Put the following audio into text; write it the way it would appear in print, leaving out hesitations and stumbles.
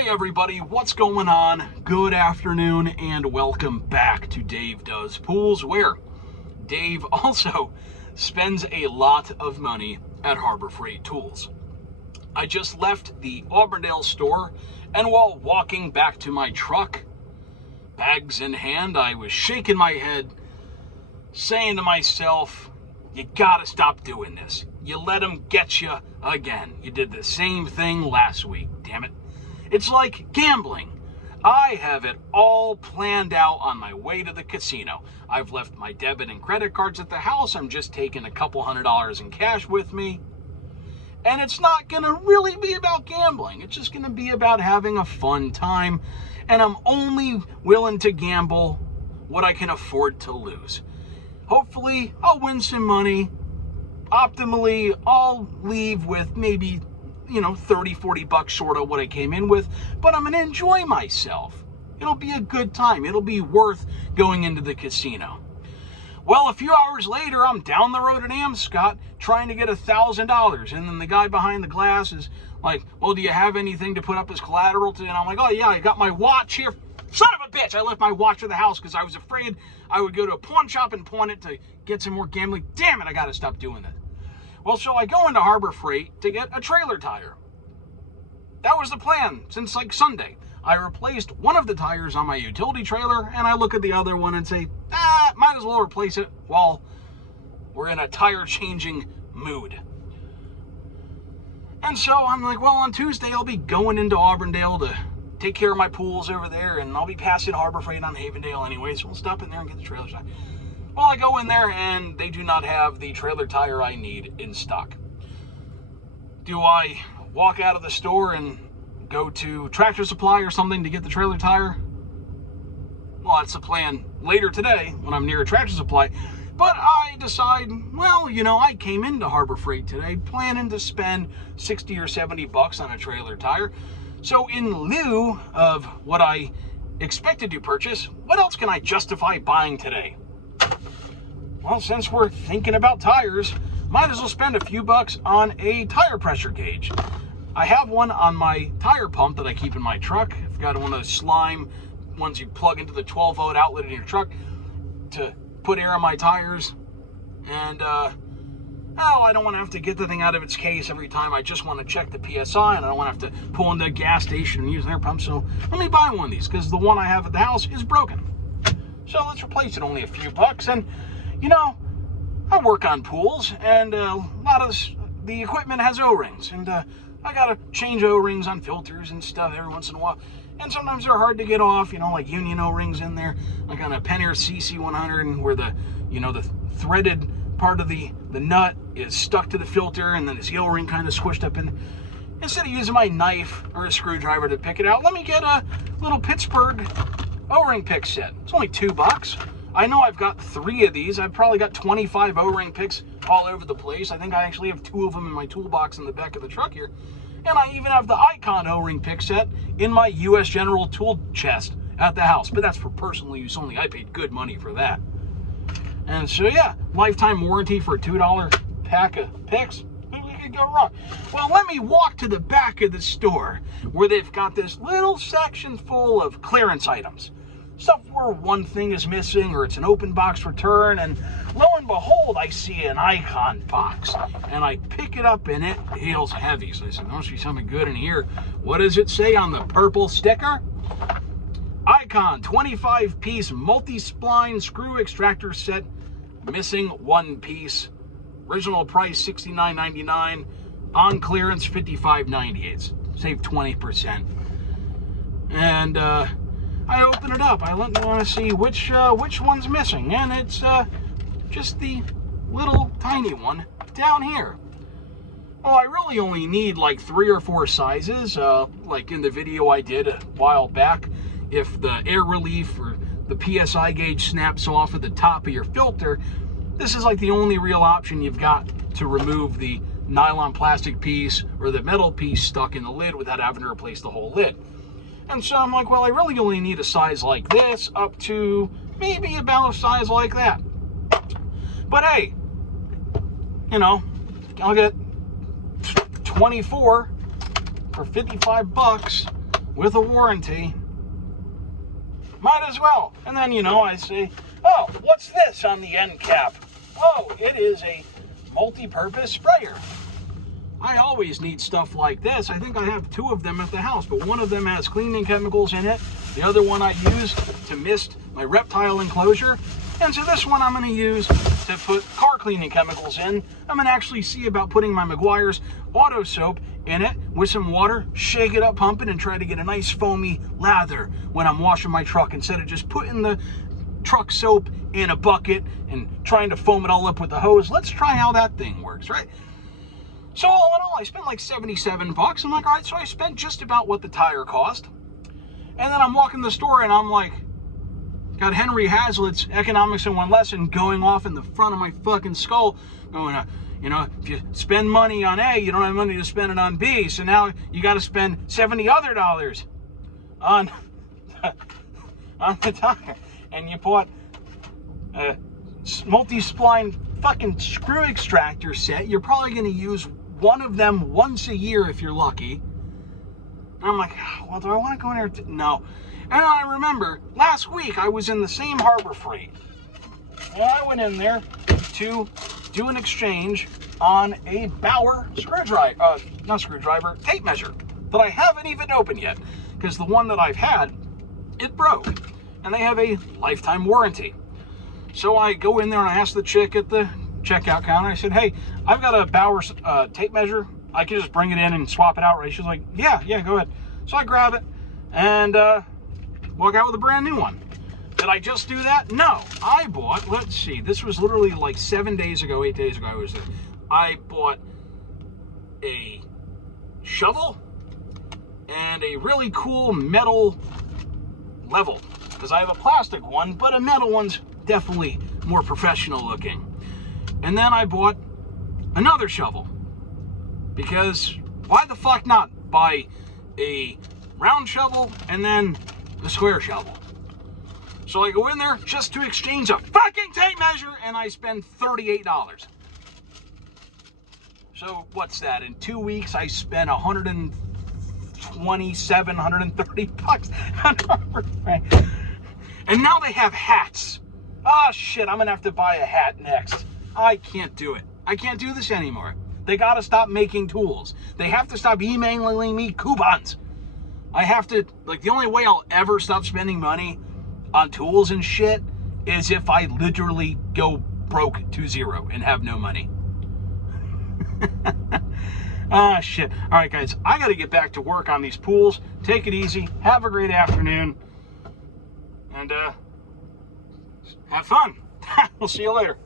Hey everybody, what's going on? Good afternoon and welcome back to Dave Does Pools, where Dave also spends a lot of money at Harbor Freight Tools. I just left the Auburndale store, and while walking back to my truck, bags in hand, I was shaking my head, saying to myself, you gotta stop doing this. You let them get you again. You did the same thing last week, damn it. It's like gambling. I have it all planned out on my way to the casino. I've left my debit and credit cards at the house. I'm just taking a couple $100 in cash with me. And it's not going to really be about gambling. It's just going to be about having a fun time. And I'm only willing to gamble what I can afford to lose. Hopefully, I'll win some money. Optimally, I'll leave with maybe 30, 40 bucks short of what I came in with, but I'm going to enjoy myself. It'll be a good time. It'll be worth going into the casino. Well, a few hours later, I'm down the road at Amscott trying to get $1,000, and then the guy behind the glass is like, well, do you have anything to put up as collateral today? And I'm like, oh yeah, I got my watch here. Son of a bitch, I left my watch at the house because I was afraid I would go to a pawn shop and pawn it to get some more gambling. Damn it, I got to stop doing that. Well, so I go into Harbor Freight to get a trailer tire. That was the plan since like Sunday. I replaced one of the tires on my utility trailer, and I look at the other one and say, might as well replace it while we're in a tire changing mood. And so I'm like, well, on Tuesday I'll be going into Auburndale to take care of my pools over there, and I'll be passing Harbor Freight on Havendale anyway, so we'll stop in there and get the trailer tire. Well, I go in there, and they do not have the trailer tire I need in stock. Do I walk out of the store and go to Tractor Supply or something to get the trailer tire? Well, that's the plan later today when I'm near a Tractor Supply. But I decide, well, I came into Harbor Freight today planning to spend 60 or 70 bucks on a trailer tire. So in lieu of what I expected to purchase, what else can I justify buying today? Well, since we're thinking about tires, might as well spend a few bucks on a tire pressure gauge. I have one on my tire pump that I keep in my truck. I've got one of those slime ones you plug into the 12-volt outlet in your truck to put air on my tires. And, I don't want to have to get the thing out of its case every time. I just want to check the PSI, and I don't want to have to pull into a gas station and use an air pump. So let me buy one of these, because the one I have at the house is broken. So let's replace it, only a few bucks. And I work on pools, and a lot of the equipment has O-rings, and I gotta change O-rings on filters and stuff every once in a while, and sometimes they're hard to get off, like union O-rings in there, like on a Penn-Air CC100, and where the threaded part of the nut is stuck to the filter, and then this O-ring kind of squished up in. Instead of using my knife or a screwdriver to pick it out, let me get a little Pittsburgh O-ring pick set. It's only $2. I know I've got 3 of these. I've probably got 25 O-ring picks all over the place. I think I actually have 2 of them in my toolbox in the back of the truck here. And I even have the Icon O-ring pick set in my U.S. General tool chest at the house. But that's for personal use only. I paid good money for that. And so, yeah, lifetime warranty for a $2 pack of picks. What could go wrong? Well, let me walk to the back of the store where they've got this little section full of clearance items. Stuff where one thing is missing or it's an open box return, and lo and behold, I see an Icon box, and I pick it up, and it feels heavy. So I said, there must be something good in here. What does it say on the purple sticker? Icon 25-piece multi-spline screw extractor set, missing 1 piece. Original price $69.99. On clearance $55.98. Save 20%. And I open it up. I want to see which one's missing, and it's just the little tiny one down here. Well, I really only need like 3 or 4 sizes, like in the video I did a while back. If the air relief or the PSI gauge snaps off at the top of your filter, this is like the only real option you've got to remove the nylon plastic piece or the metal piece stuck in the lid without having to replace the whole lid. And so I'm like, well, I really only need a size like this up to maybe about a size like that. But hey, I'll get 24 for 55 bucks. with a warranty, might as well. And then, you know, I say, oh, what's this on the end cap? Oh, it is a multi-purpose sprayer. I always need stuff like this. I think I have 2 of them at the house, but one of them has cleaning chemicals in it. The other one I use to mist my reptile enclosure. And so this one I'm going to use to put car cleaning chemicals in. I'm going to actually see about putting my Meguiar's auto soap in it with some water, shake it up, pump it, and try to get a nice foamy lather when I'm washing my truck instead of just putting the truck soap in a bucket and trying to foam it all up with the hose. Let's try how that thing works, right? So all in all, I spent like 77 bucks. I'm like, all right, so I spent just about what the tire cost. And then I'm walking the store and I'm like, got Henry Hazlitt's Economics in One Lesson going off in the front of my fucking skull, going, you know, if you spend money on A, you don't have money to spend it on B. So now you got to spend $70 other on the tire. And you bought a multi-spline fucking screw extractor set. You're probably going to use one of them once a year if you're lucky. And I'm like, well, do I want to go in there? No. And I remember last week I was in the same Harbor Freight. And I went in there to do an exchange on a Bauer tape measure that I haven't even opened yet, because the one that I've had, it broke. And they have a lifetime warranty. So I go in there and I ask the chick at the checkout counter, I said, hey, I've got a Bauer tape measure. I can just bring it in and swap it out, right? She's like, yeah, go ahead. So I grab it and walk out with a brand new one. Did I just do that? No. I bought, let's see, this was literally like 8 days ago I was there. I bought a shovel and a really cool metal level, because I have a plastic one, but a metal one's definitely more professional looking. And then I bought another shovel, because why the fuck not buy a round shovel and then a square shovel? So I go in there just to exchange a fucking tape measure and I spend $38. So what's that? In 2 weeks I spent 130 bucks on Harbor Freight. And now they have hats. Oh shit, I'm gonna have to buy a hat next. I can't do it. I can't do this anymore. They gotta stop making tools. They have to stop emailing me coupons. I have to, like, the only way I'll ever stop spending money on tools and shit is if I literally go broke to zero and have no money. Ah, shit. All right, guys, I got to get back to work on these pools. Take it easy. Have a great afternoon. And have fun. We'll see you later.